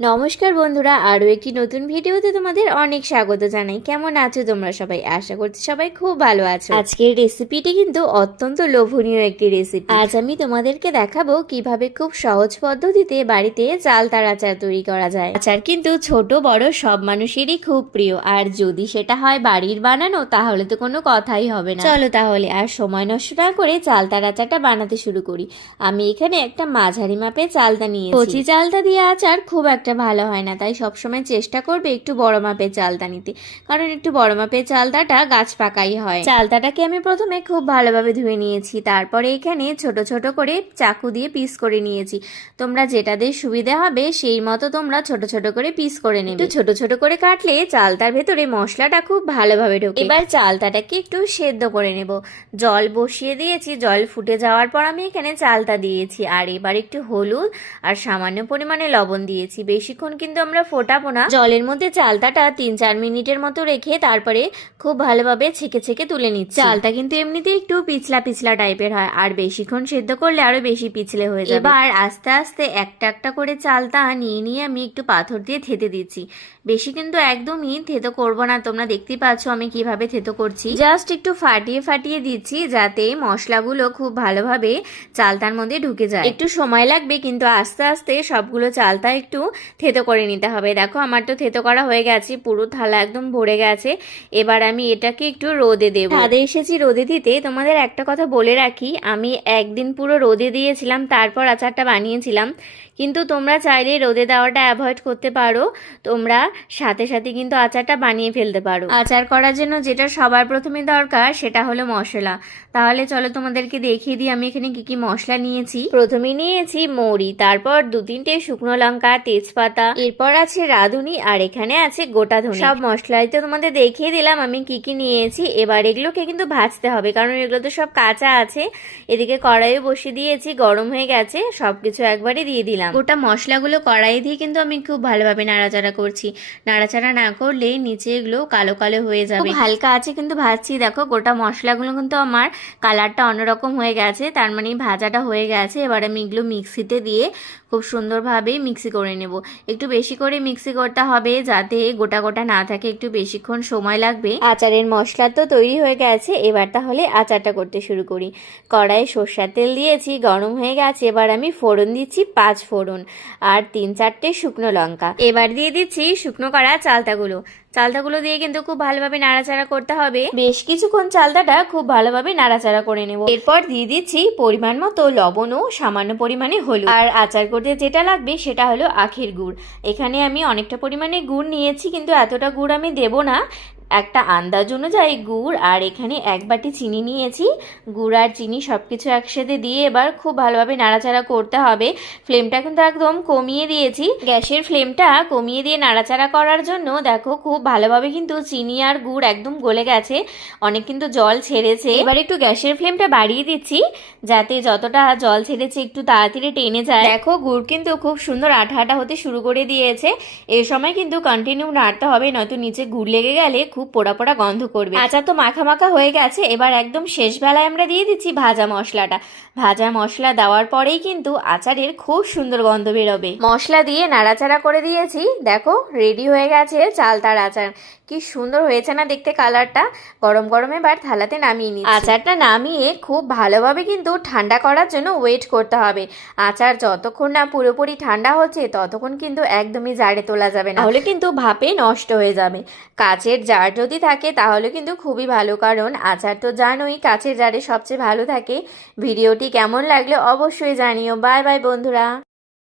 নমস্কার বন্ধুরা, আরও একটি নতুন ভিডিওতে তোমাদের অনেক স্বাগত জানাই। কেমন আছো তোমরা সবাই? আশা করছি সবাই খুব ভালো আছো। আজকের রেসিপিটি কিন্তু অত্যন্ত লোভনীয় একটি রেসিপি আজ আমি তোমাদেরকে দেখাবো কীভাবে খুব সহজ পদ্ধতিতে বাড়িতে চালতার আচার তৈরি করা যায়। আচার কিন্তু ছোট, বড় সব মানুষেরই খুব প্রিয়। আর যদি সেটা হয় বাড়ির বানানো, তাহলে তো কোনো কথাই হবে না। চলো তাহলে আর সময় নষ্ট না করে চালতার আচারটা বানাতে শুরু করি। আমি এখানে একটা মাঝারি মাপে চালতা নিয়ে কচি চালতা দিয়ে আচার খুব একটা ভালো হয় না। তাই সবসময় চেষ্টা করবে একটু বড় মাপের চালতা নিতে। কারণ একটু বড় মাপের চালতাটা গাছ পাকাই হয়। চালতাটাকে আমি প্রথমে খুব ভালোভাবে ধুয়ে নিয়েছি। তারপরে এখানে ছোট ছোট করে চাকু দিয়ে পিস করে নিয়েছি। তোমরা যেটা দিয়ে সুবিধা হবে সেই মতো তোমরা ছোট ছোট করে পিস করে নেবে। একটু ছোট ছোট করে কাটলে চালতার ভেতরে মশলাটা খুব ভালোভাবে ঢোকে। এবার চালতাটাকে একটু সেদ্ধ করে নেব। জল বসিয়ে দিয়েছি। জল ফুটে যাওয়ার পর আমি এখানে চালতা দিয়েছি। আর এবার একটু হলুদ আর সামান্য পরিমাণে লবণ দিয়েছি। বেশিক্ষণ কিন্তু আমরা ফোটাবো না। জলের মধ্যে চালতাটা তিন চার মিনিটের মতো রেখে তারপরে খুব ভালোভাবে ছেঁকে ছেঁকে তুলে নিচ্ছি। চালটা কিন্তু এমনিতে একটু পিছলা পিছলা টাইপের হয়, আর বেশিক্ষণ সেদ্ধ করলে আরও বেশি পিছলে হয়ে যাবে। এবার আস্তে আস্তে একটা একটা করে চালতা নিয়ে নিয়ে আমি একটু পাথর দিয়ে থেতে দিচ্ছি। বেশি কিন্তু একদমই থেতো করব না, তোমরা দেখতেই পাচ্ছ আমি কীভাবে থেতো করছি। জাস্ট একটু ফাটিয়ে ফাটিয়ে দিচ্ছি যাতে মশলাগুলো খুব ভালোভাবে চালতার মধ্যে ঢুকে যায়। একটু সময় লাগবে কিন্তু আস্তে আস্তে সবগুলো চালতা একটু থেতো করে নিতে হবে। দেখো আমার তো থেতো করা হয়ে গেছে পুরো থালা একদম ভরে গেছে। এবার আমি এটাকে একটু রোদে দেব। ছাদে এসেছি রোদে দিতে। তোমাদের একটা কথা বলে রাখি আমি একদিন পুরো রোদে দিয়েছিলাম তারপর আচারটা বানিয়েছিলাম। কিন্তু তোমরা চাইলে রোদে দেওয়াটা অ্যাভয়েড করতে পারো। তোমরা সাথে সাথে কিন্তু আচারটা বানিয়ে ফেলতে পারো। আচার করার জন্য যেটা সবার প্রথমে দরকার সেটা হলো মশলা। তাহলে চলো তোমাদেরকে দেখিয়ে দিই আমি এখানে কি কি মশলা নিয়েছি। প্রথমে নিয়েছি মৌরি তারপর দু তিনটে শুকনো লঙ্কা তেজপাতা। এরপর আছে রাঁধুনি আর এখানে আছে গোটা ধনে সব মশলাই তো তোমাদের দেখিয়ে দিলাম আমি কি কি নিয়েছি। এবার এগুলোকে কিন্তু ভাজতে হবে কারণ এগুলো তো সব কাঁচা আছে। এদিকে কড়াইও বসিয়ে দিয়েছি গরম হয়ে গেছে সবকিছু একবারে দিয়ে দিলাম। গোটা মশলাগুলো কড়াই দিয়ে কিন্তু আমি খুব ভালোভাবে নাড়াচাড়া করছি। নাড়াচাড়া না করলে নিচে এগুলো কালো কালো হয়ে যাবে। হালকা আছে কিন্তু ভাজছি দেখো গোটা মশলাগুলো কিন্তু আমার কালারটা অন্যরকম হয়ে গেছে তার মানে ভাজাটা হয়ে গেছে। এবার আমি এগুলো মিক্সিতে দিয়ে খুব সুন্দরভাবে মিক্সি করে নেব। একটু বেশি করে মিক্সি করতে হবে যাতে গোটা গোটা না থাকে, একটু বেশিক্ষণ সময় লাগবে। আচারের মশলা তো তৈরি হয়ে গেছে, এবার তাহলে আচারটা করতে শুরু করি। কড়াই সর্ষার তেল দিয়েছি, গরম হয়ে গেছে, এবার আমি ফোড়ন দিচ্ছি পাঁচ ফোড়ন, আর তিন চারটে শুকনো লঙ্কা। এবার দিয়ে দিচ্ছি শুকনো করা চালতাগুলো। চালতাগুলো দিয়ে কিন্তু খুব ভালোভাবে নাড়াচাড়া করতে হবে। বেশ কিছুক্ষণ চালতাটা খুব ভালোভাবে নাড়াচাড়া করে নেব। এরপর দিয়ে দিচ্ছি পরিমাণ মতো লবণ ও সামান্য পরিমাণে হলুদ। আর আচার করতে যেটা লাগবে সেটা হলো আখের গুড়। এখানে আমি অনেকটা পরিমাণে গুড় নিয়েছি, কিন্তু এতটা গুড় আমি দেব না। একটা আন্দাজ অনুযায়ী গুড় আর এখানে এক বাটি চিনি নিয়েছি। গুড় আর চিনি সব কিছু একসাথে দিয়ে এবার খুব ভালোভাবে নাড়াচাড়া করতে হবে। ফ্লেমটা কিন্তু একদম কমিয়ে দিয়েছি। গ্যাসের ফ্লেমটা কমিয়ে দিয়ে নাড়াচাড়া করার জন্য দেখো খুব ভালোভাবে কিন্তু চিনি আর গুড় একদম গলে গেছে। অনেক কিন্তু জল ছেড়েছে। এবার একটু গ্যাসের ফ্লেমটা বাড়িয়ে দিচ্ছি যাতে যতটা জল ছেড়েছে একটু তাড়াতাড়ি টেনে যায়। দেখো গুড় কিন্তু খুব সুন্দর আঠা আঠা হতে শুরু করে দিয়েছে। এ সময় কিন্তু কন্টিনিউ নাড়তে হবে, নয়তো নিচে গুড় লেগে গেলে খুব পোড়া পোড়া গন্ধ করবে। আচার তো মাখা মাখা হয়ে গেছে, এবার একদম শেষ বেলায় আমরা দিয়ে দিচ্ছি ভাজা মশলাটা। ভাজা মশলা দেওয়ার পরেই কিন্তু আচারের খুব সুন্দর গন্ধ বেরোবে। মশলা দিয়ে নাড়াচাড়া করে দিয়েছি, দেখো রেডি হয়ে গেছে চালতার আচার। কি সুন্দর হয়েছে না দেখতে কালারটা? গরম গরমে এবার থালাতে নামিয়ে নিচ্ছি। আচারটা নামিয়ে খুব ভালোভাবে কিন্তু ঠান্ডা করার জন্য ওয়েট করতে হবে। আচার যতক্ষণ না পুরোপুরি ঠান্ডা হচ্ছে ততক্ষণ কিন্তু একদমই জারে তোলা যাবে না। তাহলে কিন্তু ভাপে নষ্ট হয়ে যাবে। কাচের জার যদি থাকে তাহলে কিন্তু খুবই ভালো। কারণ আচার তো জানোই কাচের জারে সবচেয়ে ভালো থাকে। ভিডিওটি কেমন লাগলে অবশ্যই জানিও। বাই বাই বন্ধুরা।